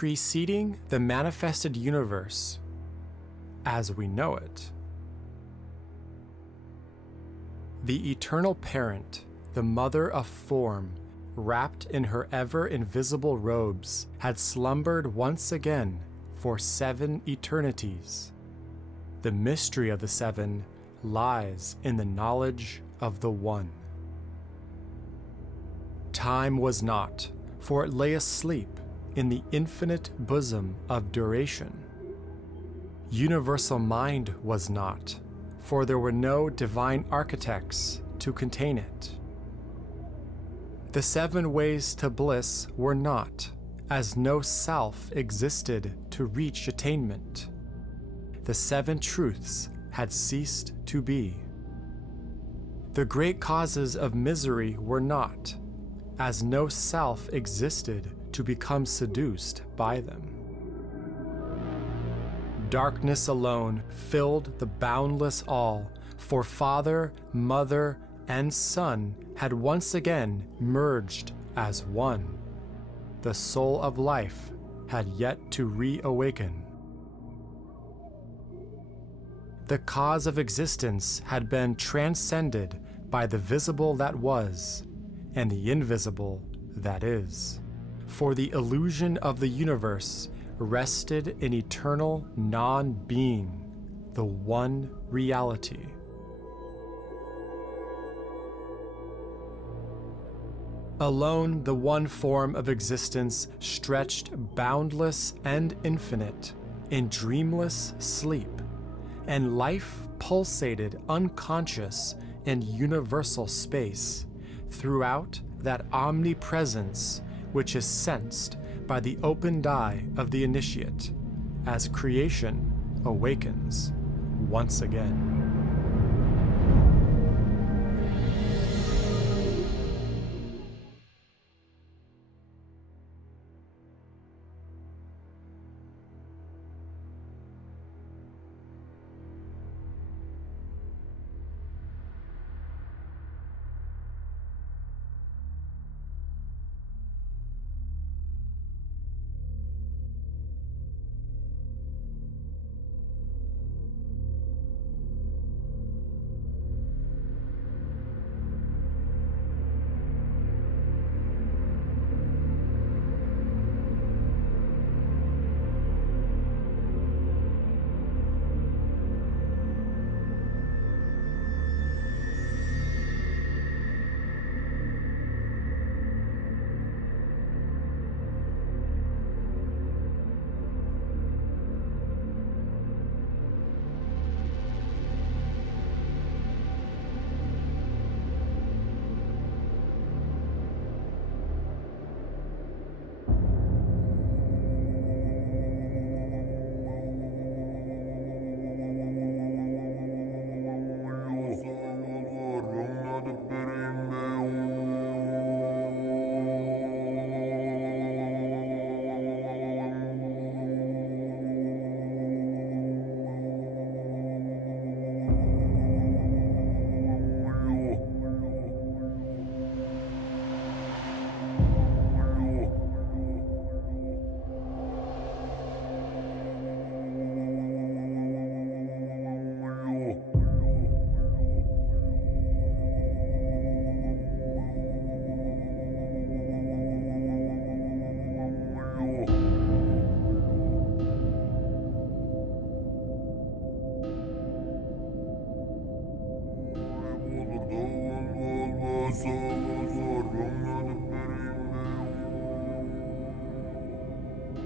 preceding the manifested universe as we know it. The eternal parent, the mother of form, wrapped in her ever-invisible robes, had slumbered once again for 7 eternities. The mystery of the 7 lies in the knowledge of the One. Time was not, for it lay asleep in the infinite bosom of duration. Universal mind was not, for there were no divine architects to contain it. The 7 ways to bliss were not, as no self existed to reach attainment. The 7 truths had ceased to be. The great causes of misery were not, as no self existed to become seduced by them. Darkness alone filled the boundless all, for Father, Mother, and Son had once again merged as one. The soul of life had yet to reawaken. The cause of existence had been transcended by the visible that was, and the invisible that is. For the illusion of the universe rested in eternal non-being, the one reality. Alone, the one form of existence stretched boundless and infinite in dreamless sleep, and life pulsated unconscious in universal space throughout that omnipresence which is sensed by the opened eye of the initiate as creation awakens once again.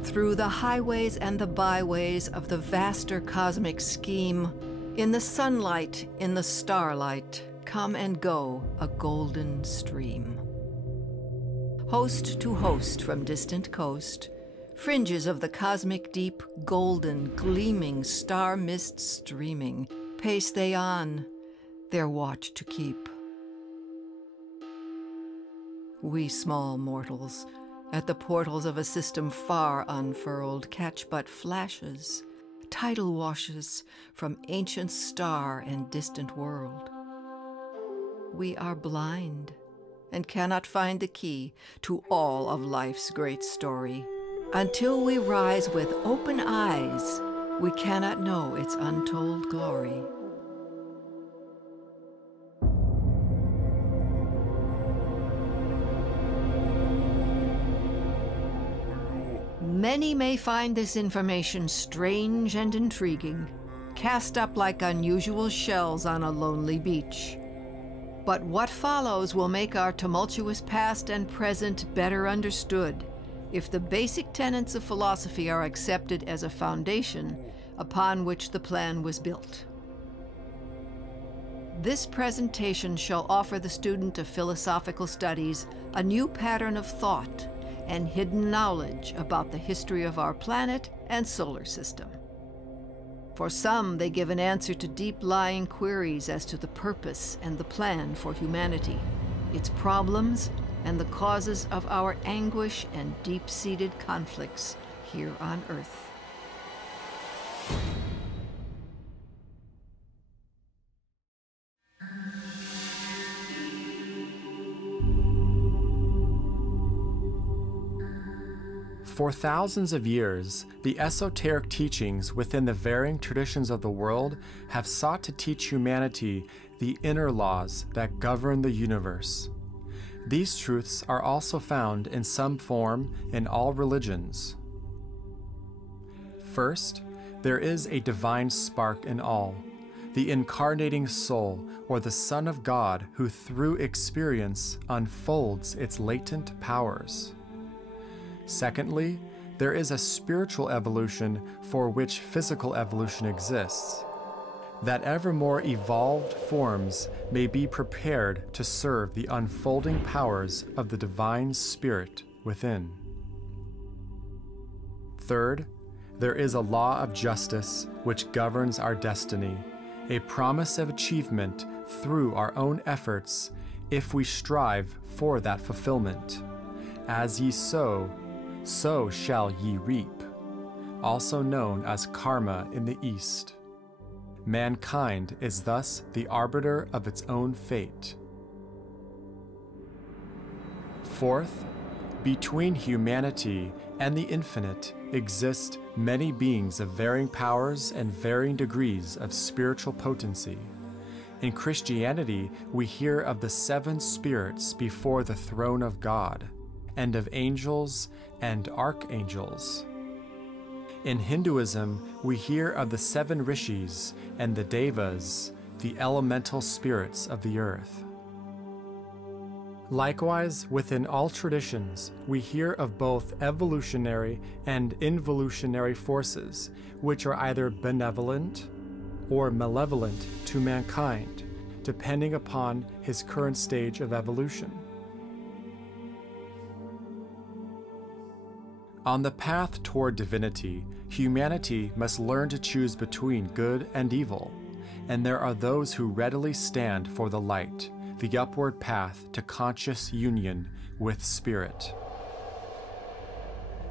Through the highways and the byways of the vaster cosmic scheme, in the sunlight, in the starlight, come and go a golden stream. Host to host from distant coast, fringes of the cosmic deep, golden, gleaming, star mist streaming, pace they on, their watch to keep. We small mortals, at the portals of a system far unfurled, catch but flashes, tidal washes from ancient star and distant world. We are blind and cannot find the key to all of life's great story, Until we rise with open eyes, we cannot know its untold glory. Many may find this information strange and intriguing, cast up like unusual shells on a lonely beach. But what follows will make our tumultuous past and present better understood if the basic tenets of philosophy are accepted as a foundation upon which the plan was built. This presentation shall offer the student of philosophical studies a new pattern of thought and hidden knowledge about the history of our planet and solar system. For some, they give an answer to deep-lying queries as to the purpose and the plan for humanity, its problems, and the causes of our anguish and deep-seated conflicts here on Earth. For thousands of years, the esoteric teachings within the varying traditions of the world have sought to teach humanity the inner laws that govern the universe. These truths are also found in some form in all religions. First, there is a divine spark in all, the incarnating soul, or the Son of God, who through experience unfolds its latent powers. Secondly, there is a spiritual evolution for which physical evolution exists, that ever more evolved forms may be prepared to serve the unfolding powers of the divine spirit within. Third, there is a law of justice which governs our destiny, a promise of achievement through our own efforts if we strive for that fulfillment. As ye sow, so shall ye reap, also known as karma in the East. Mankind is thus the arbiter of its own fate. Fourth, between humanity and the infinite exist many beings of varying powers and varying degrees of spiritual potency. In Christianity, we hear of the 7 spirits before the throne of God, and of angels and archangels. In Hinduism, we hear of the 7 rishis and the devas, the elemental spirits of the earth. Likewise, within all traditions, we hear of both evolutionary and involutionary forces, which are either benevolent or malevolent to mankind, depending upon his current stage of evolution. On the path toward divinity, humanity must learn to choose between good and evil, and there are those who readily stand for the light, the upward path to conscious union with spirit.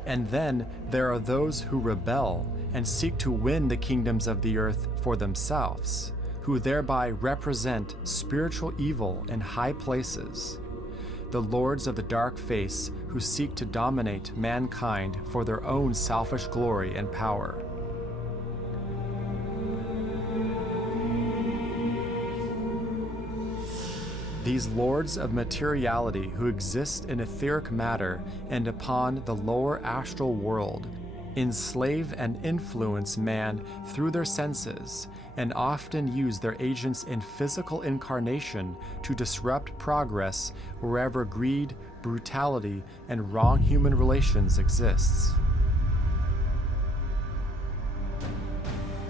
And then there are those who rebel and seek to win the kingdoms of the earth for themselves, who thereby represent spiritual evil in high places, the lords of the dark face who seek to dominate mankind for their own selfish glory and power. These lords of materiality who exist in etheric matter and upon the lower astral world enslave and influence man through their senses, and often use their agents in physical incarnation to disrupt progress wherever greed, brutality, and wrong human relations exists.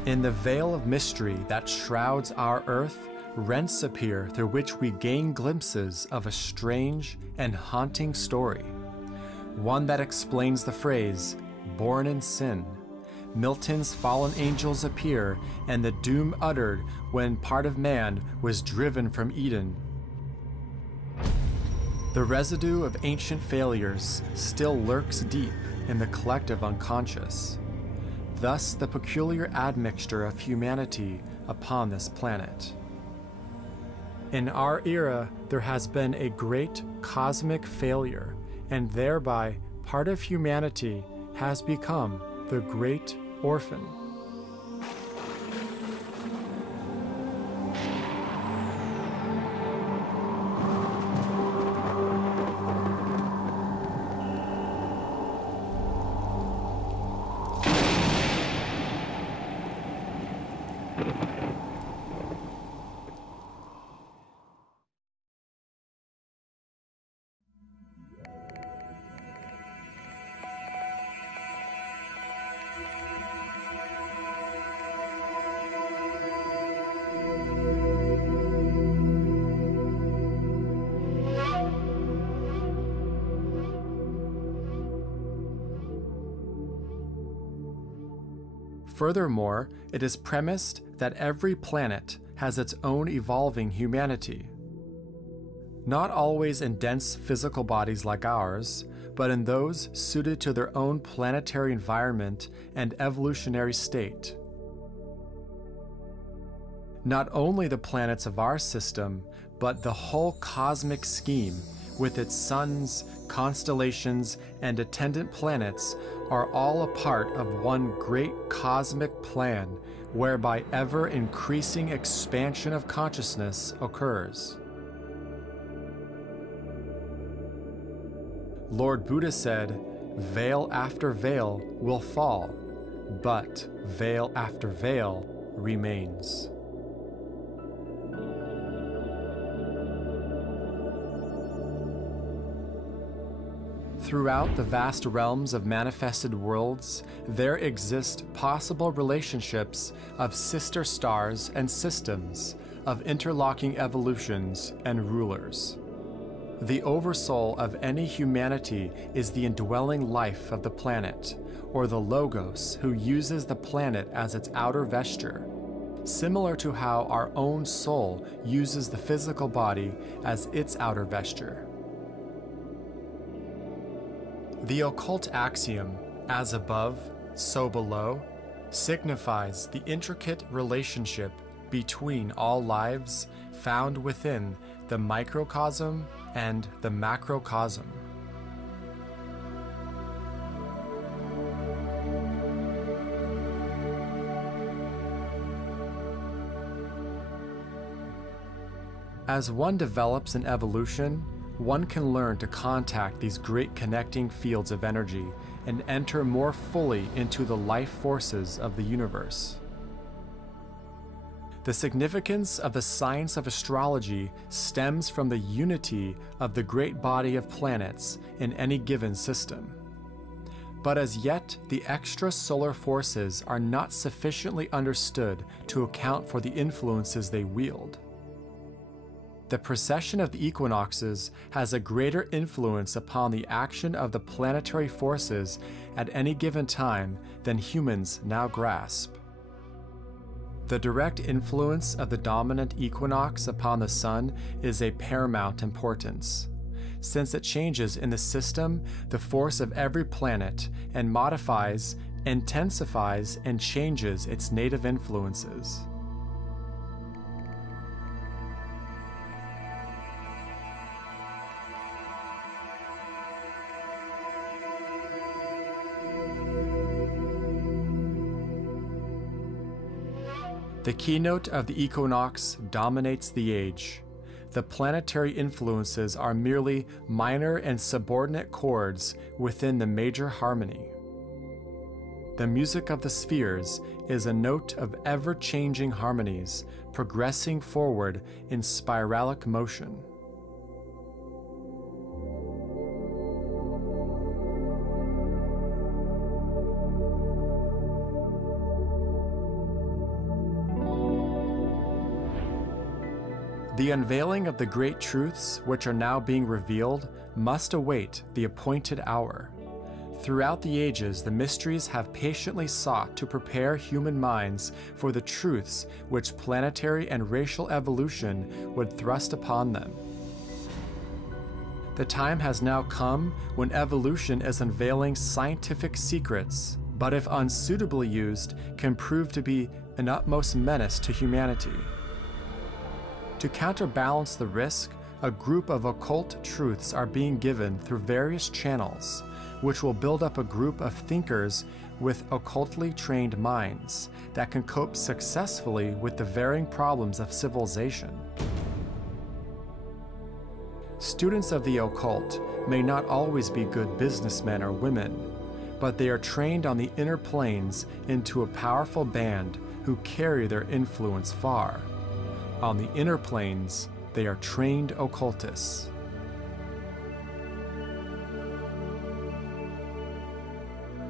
In the veil of mystery that shrouds our earth, rents appear through which we gain glimpses of a strange and haunting story, one that explains the phrase, "born in sin." Milton's fallen angels appear, and the doom uttered when part of man was driven from Eden. The residue of ancient failures still lurks deep in the collective unconscious. Thus the peculiar admixture of humanity upon this planet. In our era, there has been a great cosmic failure, and thereby part of humanity has become the great orphan. Furthermore, it is premised that every planet has its own evolving humanity. Not always in dense physical bodies like ours, but in those suited to their own planetary environment and evolutionary state. Not only the planets of our system, but the whole cosmic scheme, with its suns, constellations, and attendant planets, are all a part of one great cosmic plan whereby ever-increasing expansion of consciousness occurs. Lord Buddha said, "Veil after veil will fall, but veil after veil remains." Throughout the vast realms of manifested worlds, there exist possible relationships of sister stars and systems, of interlocking evolutions and rulers. The oversoul of any humanity is the indwelling life of the planet, or the Logos who uses the planet as its outer vesture, similar to how our own soul uses the physical body as its outer vesture. The occult axiom, as above, so below, signifies the intricate relationship between all lives found within the microcosm and the macrocosm. As one develops in evolution, one can learn to contact these great connecting fields of energy and enter more fully into the life forces of the universe. The significance of the science of astrology stems from the unity of the great body of planets in any given system. But as yet, the extrasolar forces are not sufficiently understood to account for the influences they wield. The precession of the equinoxes has a greater influence upon the action of the planetary forces at any given time than humans now grasp. The direct influence of the dominant equinox upon the sun is a paramount importance, since it changes in the system the force of every planet and modifies, intensifies, and changes its native influences. The keynote of the equinox dominates the age. The planetary influences are merely minor and subordinate chords within the major harmony. The music of the spheres is a note of ever-changing harmonies, progressing forward in spiralic motion. The unveiling of the great truths which are now being revealed must await the appointed hour. Throughout the ages, the mysteries have patiently sought to prepare human minds for the truths which planetary and racial evolution would thrust upon them. The time has now come when evolution is unveiling scientific secrets, but if unsuitably used, can prove to be an utmost menace to humanity. To counterbalance the risk, a group of occult truths are being given through various channels, which will build up a group of thinkers with occultly trained minds that can cope successfully with the varying problems of civilization. Students of the occult may not always be good businessmen or women, but they are trained on the inner planes into a powerful band who carry their influence far. On the inner planes, they are trained occultists.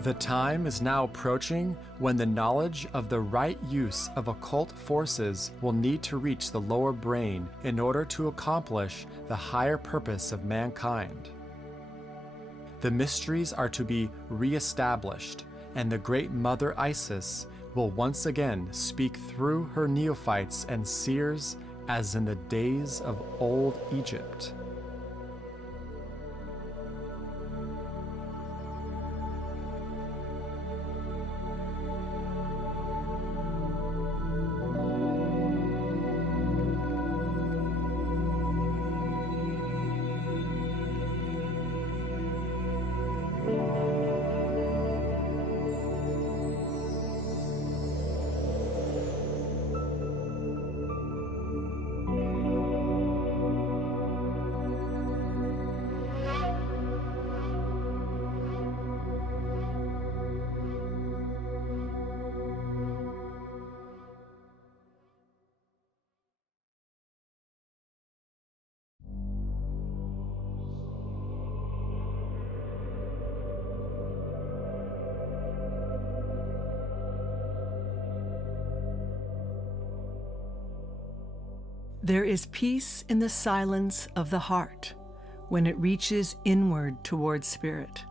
The time is now approaching when the knowledge of the right use of occult forces will need to reach the lower brain in order to accomplish the higher purpose of mankind. The mysteries are to be re-established, and the great Mother Isis will once again speak through her neophytes and seers as in the days of old Egypt. There is peace in the silence of the heart when it reaches inward toward spirit.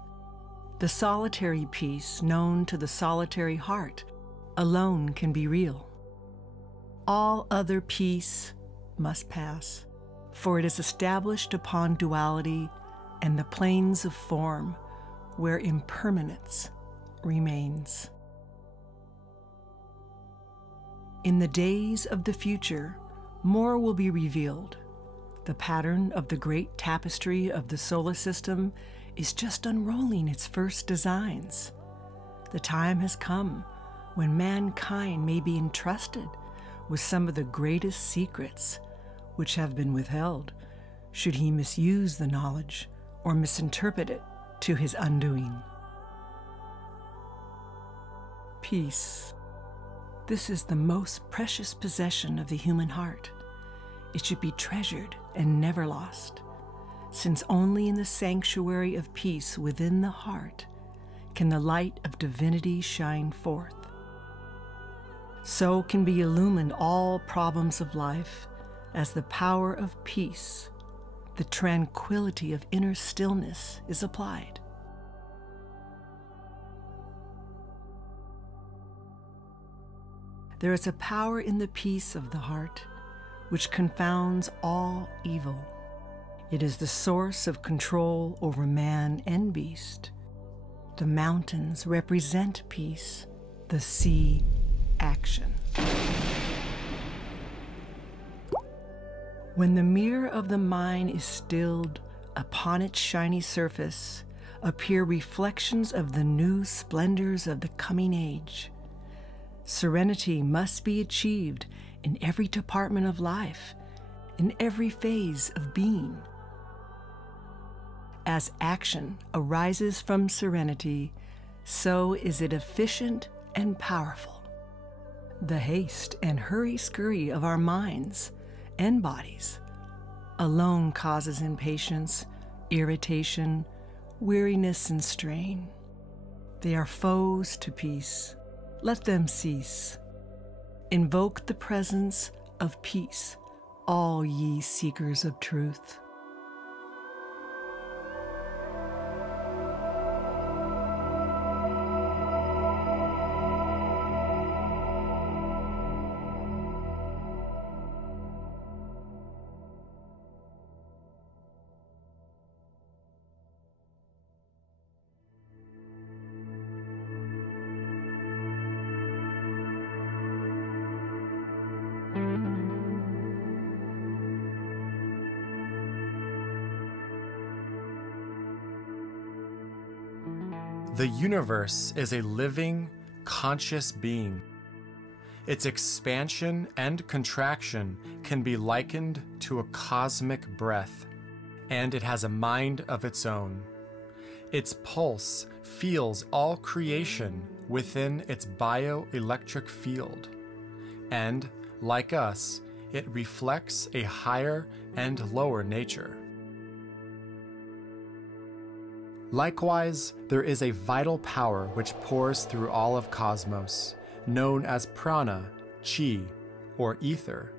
The solitary peace known to the solitary heart alone can be real. All other peace must pass, for it is established upon duality and the planes of form where impermanence remains. In the days of the future, more will be revealed. The pattern of the great tapestry of the solar system is just unrolling its first designs. The time has come when mankind may be entrusted with some of the greatest secrets which have been withheld, should he misuse the knowledge or misinterpret it to his undoing. Peace. This is the most precious possession of the human heart. It should be treasured and never lost, since only in the sanctuary of peace within the heart can the light of divinity shine forth. So can be illumined all problems of life as the power of peace, the tranquility of inner stillness is applied. There is a power in the peace of the heart which confounds all evil. It is the source of control over man and beast. The mountains represent peace, the sea, action. When the mirror of the mind is stilled, upon its shiny surface appear reflections of the new splendors of the coming age. Serenity must be achieved in every department of life, in every phase of being. As action arises from serenity, so is it efficient and powerful. The haste and hurry-scurry of our minds and bodies alone causes impatience, irritation, weariness, and strain. They are foes to peace. Let them cease. Invoke the presence of peace, all ye seekers of truth. The universe is a living, conscious being. Its expansion and contraction can be likened to a cosmic breath, and it has a mind of its own. Its pulse feels all creation within its bioelectric field, and, like us, it reflects a higher and lower nature. Likewise, there is a vital power which pours through all of cosmos, known as prana, chi, or ether.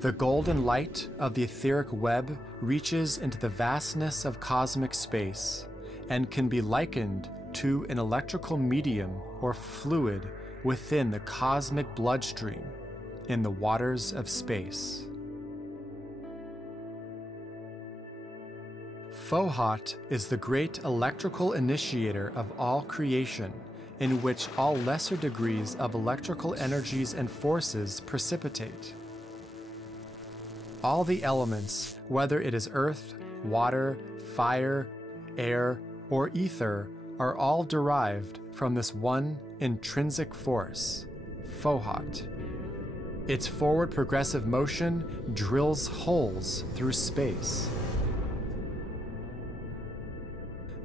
The golden light of the etheric web reaches into the vastness of cosmic space and can be likened to an electrical medium or fluid within the cosmic bloodstream in the waters of space. Fohat is the great electrical initiator of all creation, in which all lesser degrees of electrical energies and forces precipitate. All the elements, whether it is earth, water, fire, air, or ether, are all derived from this one intrinsic force, Fohat. Its forward progressive motion drills holes through space.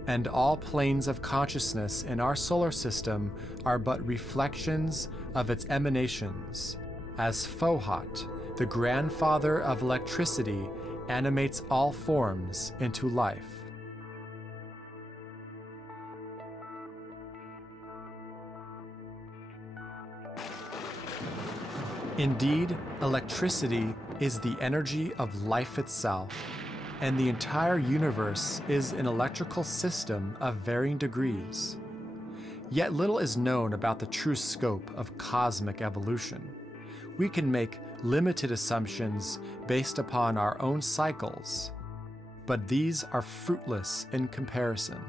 And all planes of consciousness in our solar system are but reflections of its emanations, as Fohat, the grandfather of electricity, animates all forms into life. Indeed, electricity is the energy of life itself, and the entire universe is an electrical system of varying degrees. Yet little is known about the true scope of cosmic evolution. We can make limited assumptions based upon our own cycles, but these are fruitless in comparison.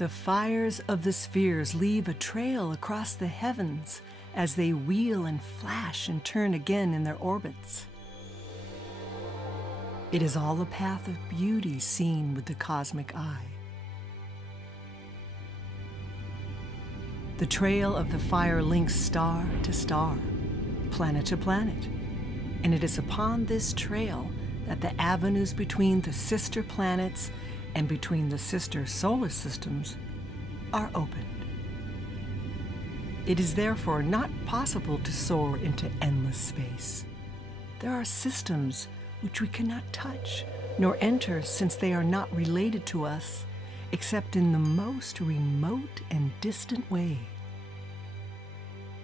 The fires of the spheres leave a trail across the heavens as they wheel and flash and turn again in their orbits. It is all a path of beauty seen with the cosmic eye. The trail of the fire links star to star, planet to planet, and it is upon this trail that the avenues between the sister planets and between the sister solar systems are opened. It is therefore not possible to soar into endless space. There are systems which we cannot touch nor enter, since they are not related to us except in the most remote and distant way.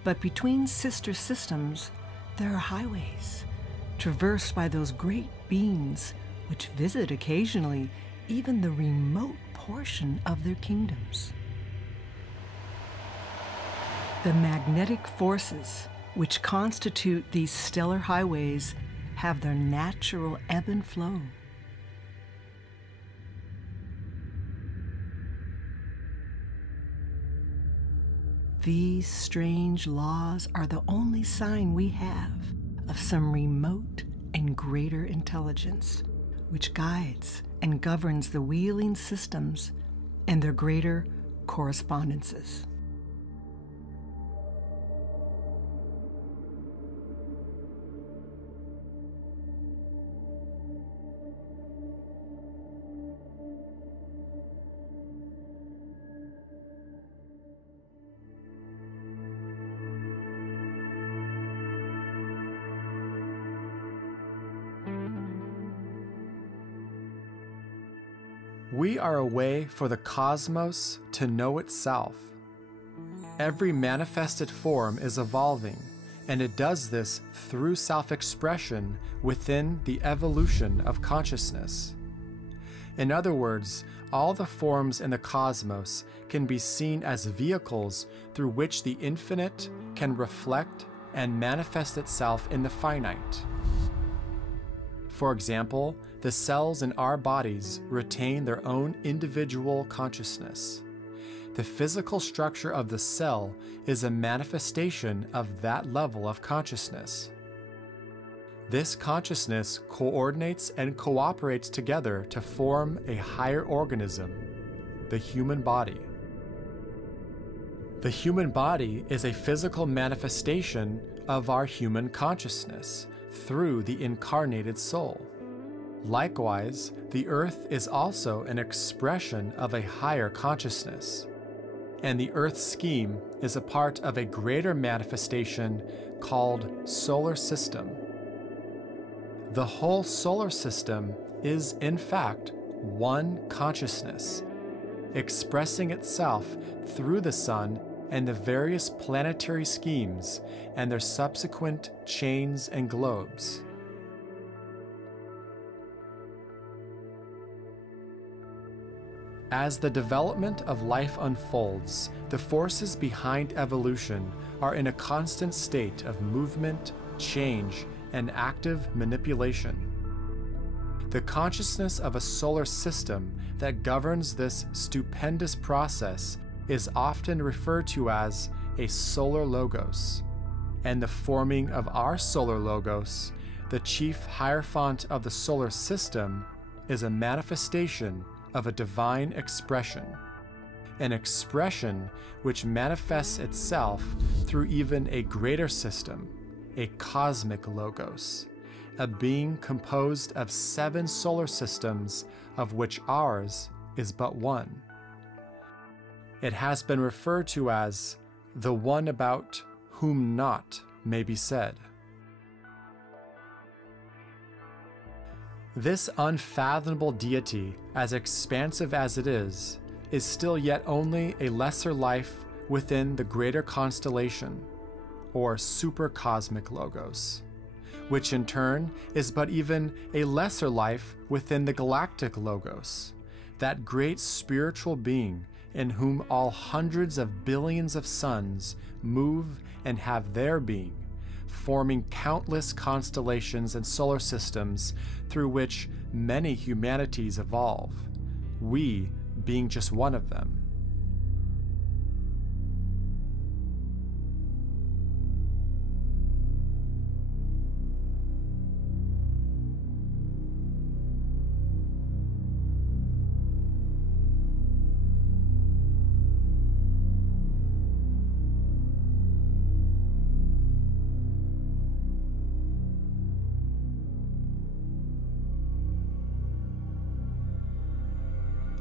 But between sister systems, there are highways, traversed by those great beings which visit occasionally even the remote portion of their kingdoms. The magnetic forces which constitute these stellar highways have their natural ebb and flow. These strange laws are the only sign we have of some remote and greater intelligence which guides and governs the wheeling systems and their greater correspondences. We are a way for the cosmos to know itself. Every manifested form is evolving, and it does this through self-expression within the evolution of consciousness. In other words, all the forms in the cosmos can be seen as vehicles through which the infinite can reflect and manifest itself in the finite. For example, the cells in our bodies retain their own individual consciousness. The physical structure of the cell is a manifestation of that level of consciousness. This consciousness coordinates and cooperates together to form a higher organism, the human body. The human body is a physical manifestation of our human consciousness through the incarnated soul. Likewise, the earth is also an expression of a higher consciousness, and the earth scheme is a part of a greater manifestation called solar system. The whole solar system is, in fact, one consciousness, expressing itself through the sun and the various planetary schemes and their subsequent chains and globes. As the development of life unfolds, the forces behind evolution are in a constant state of movement, change, and active manipulation. The consciousness of a solar system that governs this stupendous process is often referred to as a solar logos, and the forming of our solar logos, the chief hierophant of the solar system, is a manifestation of a divine expression, an expression which manifests itself through even a greater system, a cosmic logos, a being composed of 7 solar systems, of which ours is but one. It has been referred to as the one about whom naught may be said. This unfathomable deity, as expansive as it is still yet only a lesser life within the greater constellation, or supercosmic logos, which in turn is but even a lesser life within the galactic logos, that great spiritual being in whom all hundreds of billions of suns move and have their being, forming countless constellations and solar systems through which many humanities evolve, we being just one of them.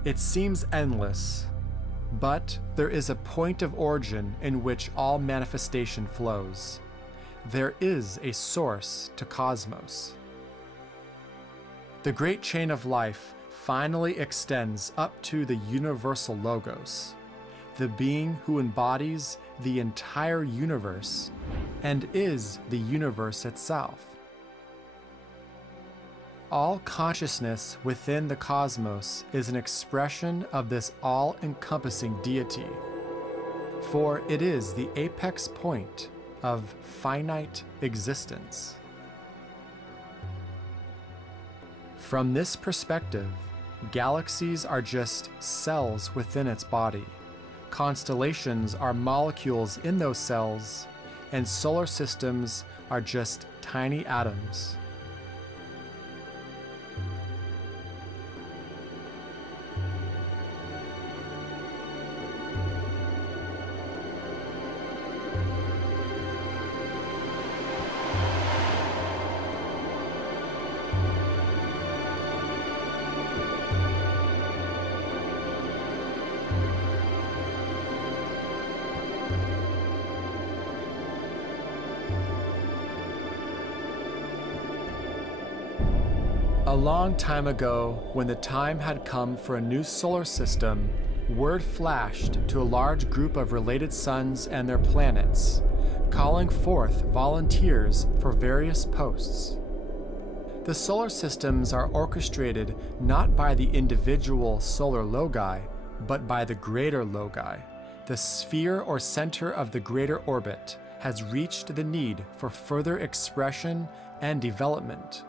It seems endless, but there is a point of origin in which all manifestation flows. There is a source to cosmos. The great chain of life finally extends up to the universal logos, the being who embodies the entire universe and is the universe itself. All consciousness within the cosmos is an expression of this all-encompassing deity, for it is the apex point of finite existence. From this perspective, galaxies are just cells within its body, constellations are molecules in those cells, and solar systems are just tiny atoms. A long time ago, when the time had come for a new solar system, word flashed to a large group of related suns and their planets, calling forth volunteers for various posts. The solar systems are orchestrated not by the individual solar logi, but by the greater logi. The sphere or center of the greater orbit has reached the need for further expression and development.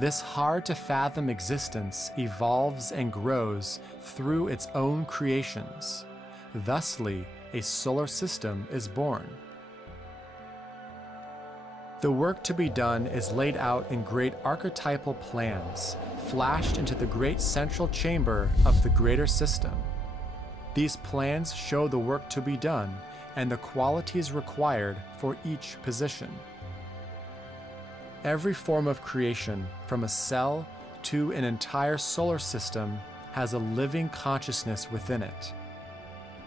This hard-to-fathom existence evolves and grows through its own creations. Thusly, a solar system is born. The work to be done is laid out in great archetypal plans, flashed into the great central chamber of the greater system. These plans show the work to be done and the qualities required for each position. Every form of creation, from a cell to an entire solar system, has a living consciousness within it.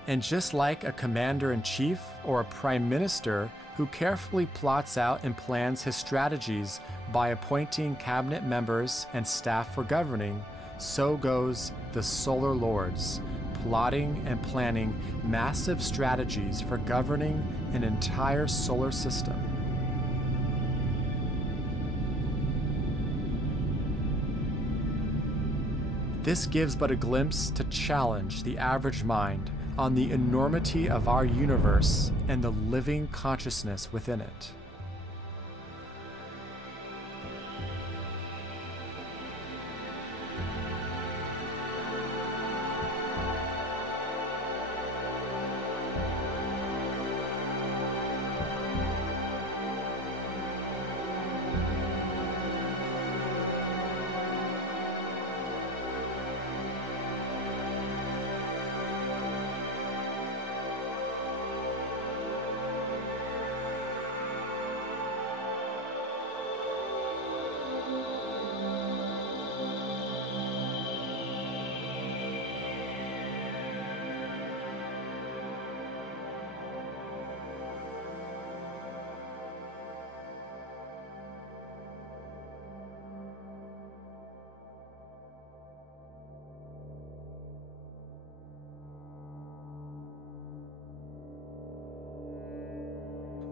And just like a commander-in-chief or a prime minister who carefully plots out and plans his strategies by appointing cabinet members and staff for governing, so goes the solar lords, plotting and planning massive strategies for governing an entire solar system. This gives but a glimpse to challenge the average mind on the enormity of our universe and the living consciousness within it.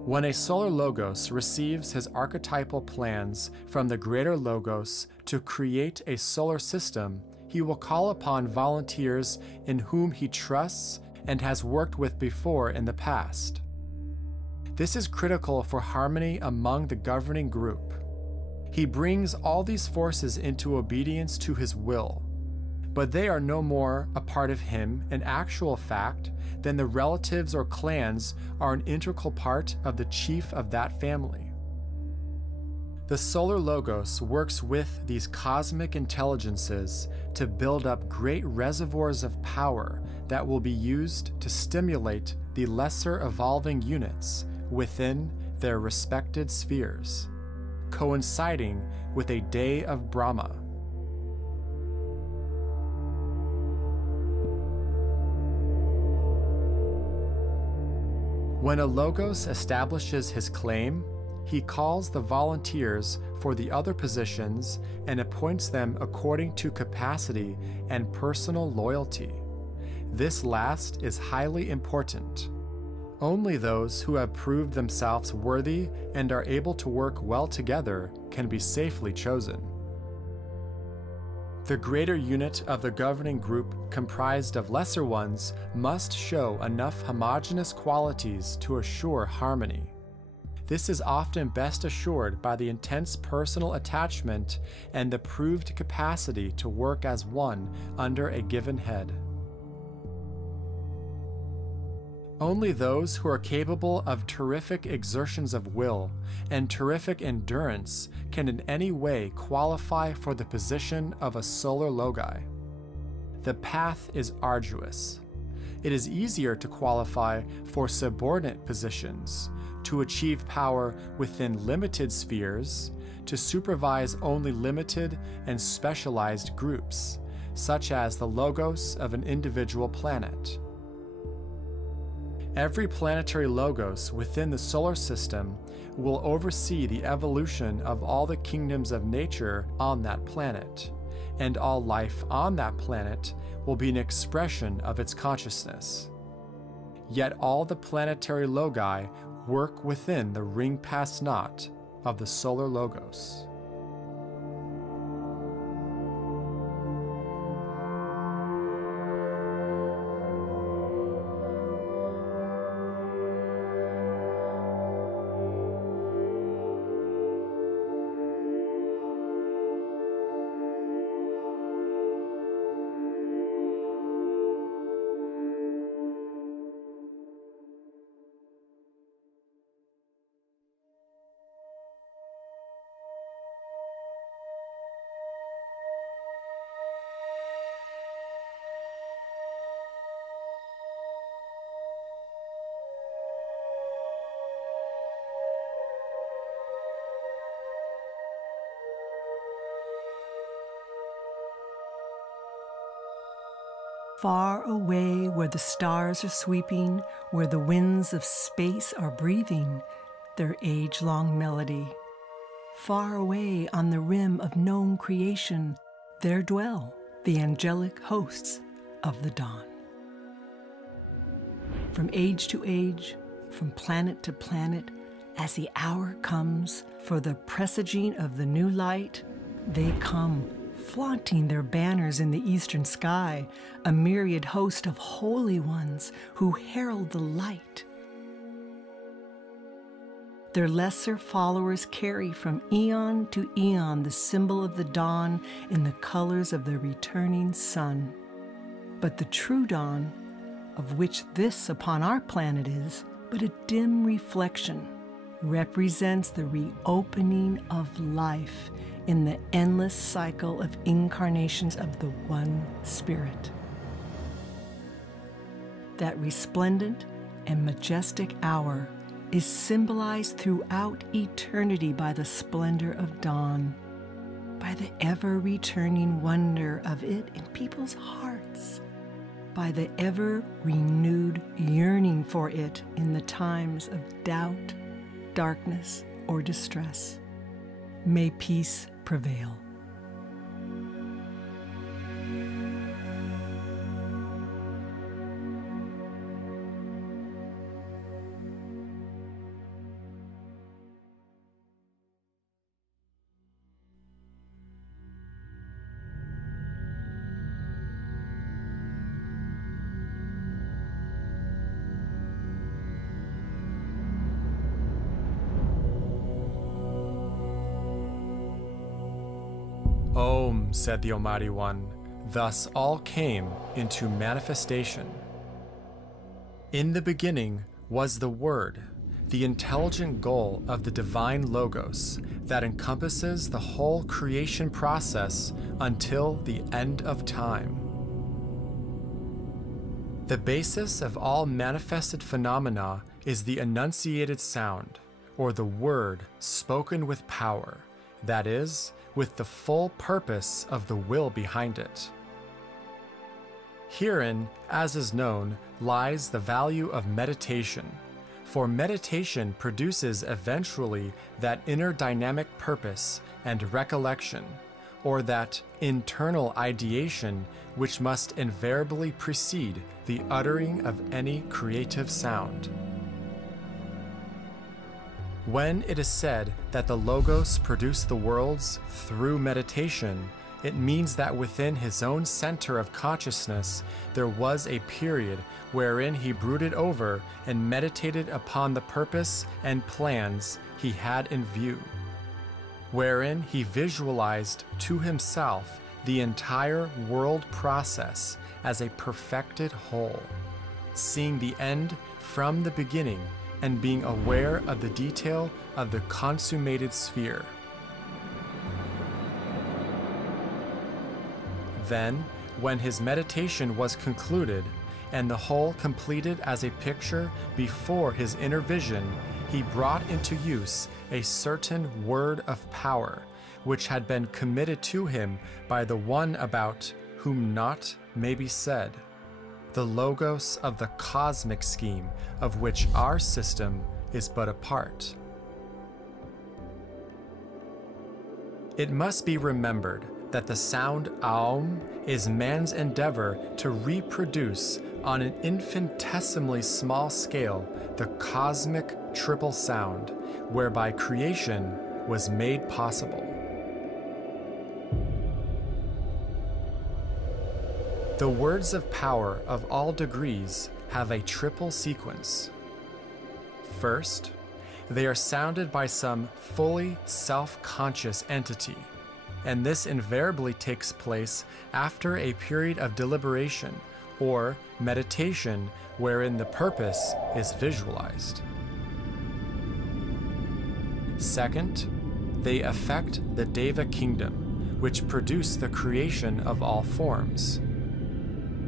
When a solar logos receives his archetypal plans from the greater logos to create a solar system, he will call upon volunteers in whom he trusts and has worked with before in the past. This is critical for harmony among the governing group. He brings all these forces into obedience to his will, but they are no more a part of him in actual fact than the relatives or clans are an integral part of the chief of that family. The solar logos works with these cosmic intelligences to build up great reservoirs of power that will be used to stimulate the lesser evolving units within their respected spheres, coinciding with a day of Brahma. When a logos establishes his claim, he calls the volunteers for the other positions and appoints them according to capacity and personal loyalty. This last is highly important. Only those who have proved themselves worthy and are able to work well together can be safely chosen. The greater unit of the governing group comprised of lesser ones must show enough homogeneous qualities to assure harmony. This is often best assured by the intense personal attachment and the proved capacity to work as one under a given head. Only those who are capable of terrific exertions of will and terrific endurance can in any way qualify for the position of a solar logi. The path is arduous. It is easier to qualify for subordinate positions, to achieve power within limited spheres, to supervise only limited and specialized groups, such as the logos of an individual planet. Every planetary logos within the solar system will oversee the evolution of all the kingdoms of nature on that planet, and all life on that planet will be an expression of its consciousness. Yet all the planetary logi work within the ring-past knot of the solar logos. Far away where the stars are sweeping, where the winds of space are breathing their age-long melody. Far away on the rim of known creation, there dwell the angelic hosts of the dawn. From age to age, from planet to planet, as the hour comes for the presaging of the new light, they come, flaunting their banners in the eastern sky, a myriad host of holy ones who herald the light. Their lesser followers carry from eon to eon the symbol of the dawn in the colors of the returning sun. But the true dawn, of which this upon our planet is but a dim reflection, represents the reopening of life in the endless cycle of incarnations of the one Spirit. That resplendent and majestic hour is symbolized throughout eternity by the splendor of dawn, by the ever-returning wonder of it in people's hearts, by the ever-renewed yearning for it in the times of doubt, darkness, or distress. May peace prevail. Om, said the Almighty One, thus all came into manifestation. In the beginning was the Word, the intelligent goal of the divine Logos that encompasses the whole creation process until the end of time. The basis of all manifested phenomena is the enunciated sound, or the word spoken with power, that is, with the full purpose of the will behind it. Herein, as is known, lies the value of meditation, for meditation produces eventually that inner dynamic purpose and recollection, or that internal ideation which must invariably precede the uttering of any creative sound. When it is said that the Logos produced the worlds through meditation, it means that within his own center of consciousness there was a period wherein he brooded over and meditated upon the purpose and plans he had in view, wherein he visualized to himself the entire world process as a perfected whole, seeing the end from the beginning and being aware of the detail of the consummated sphere. Then, when his meditation was concluded, and the whole completed as a picture before his inner vision, he brought into use a certain word of power, which had been committed to him by the one about whom naught may be said, the Logos of the cosmic scheme of which our system is but a part. It must be remembered that the sound Aum is man's endeavor to reproduce on an infinitesimally small scale the cosmic triple sound, whereby creation was made possible. The words of power of all degrees have a triple sequence. First, they are sounded by some fully self-conscious entity, and this invariably takes place after a period of deliberation or meditation wherein the purpose is visualized. Second, they affect the Deva kingdom, which produce the creation of all forms.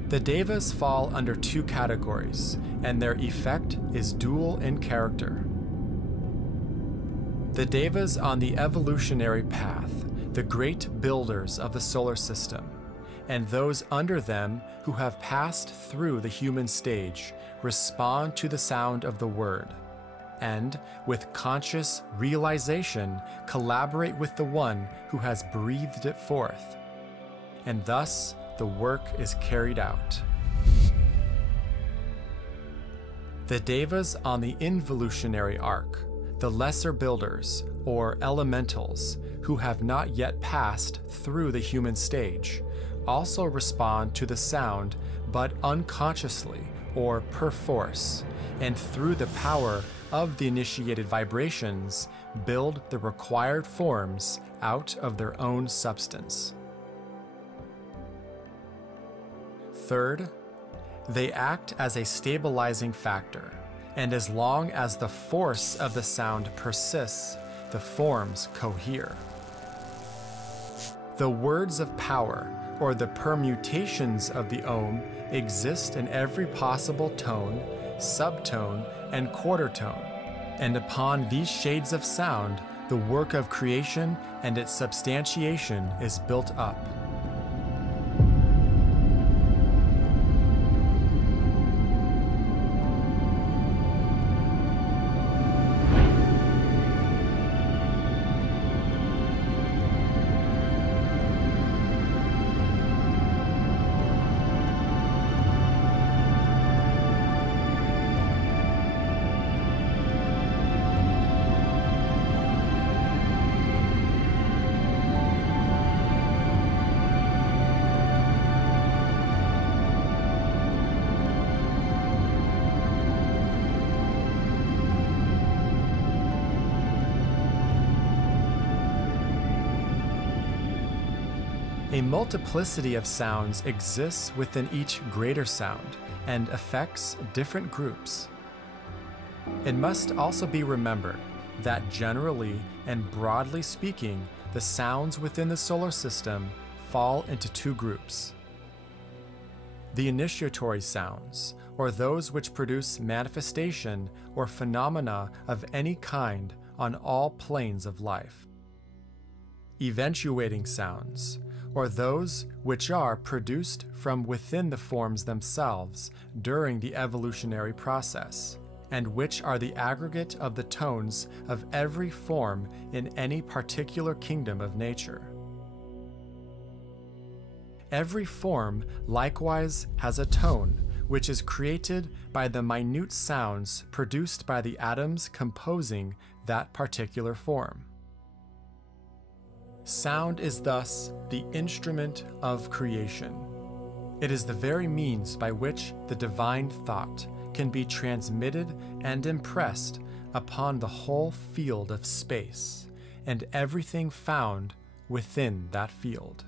The Devas fall under two categories, and their effect is dual in character. The Devas on the evolutionary path, the great builders of the solar system, and those under them who have passed through the human stage, respond to the sound of the word, and, with conscious realization, collaborate with the one who has breathed it forth. And thus, the work is carried out. The Devas on the involutionary arc, the lesser builders, or elementals, who have not yet passed through the human stage, also respond to the sound, but unconsciously, or perforce, and through the power of the initiated vibrations, build the required forms out of their own substance. Third, they act as a stabilizing factor, and as long as the force of the sound persists, the forms cohere. The words of power, or the permutations of the Om, exist in every possible tone, subtone, and quarter tone, and upon these shades of sound, the work of creation and its substantiation is built up. A multiplicity of sounds exists within each greater sound and affects different groups. It must also be remembered that generally and broadly speaking, the sounds within the solar system fall into two groups. The initiatory sounds, or those which produce manifestation or phenomena of any kind on all planes of life. Eventuating sounds, or those which are produced from within the forms themselves during the evolutionary process, and which are the aggregate of the tones of every form in any particular kingdom of nature. Every form likewise has a tone, which is created by the minute sounds produced by the atoms composing that particular form. Sound is thus the instrument of creation. It is the very means by which the divine thought can be transmitted and impressed upon the whole field of space and everything found within that field.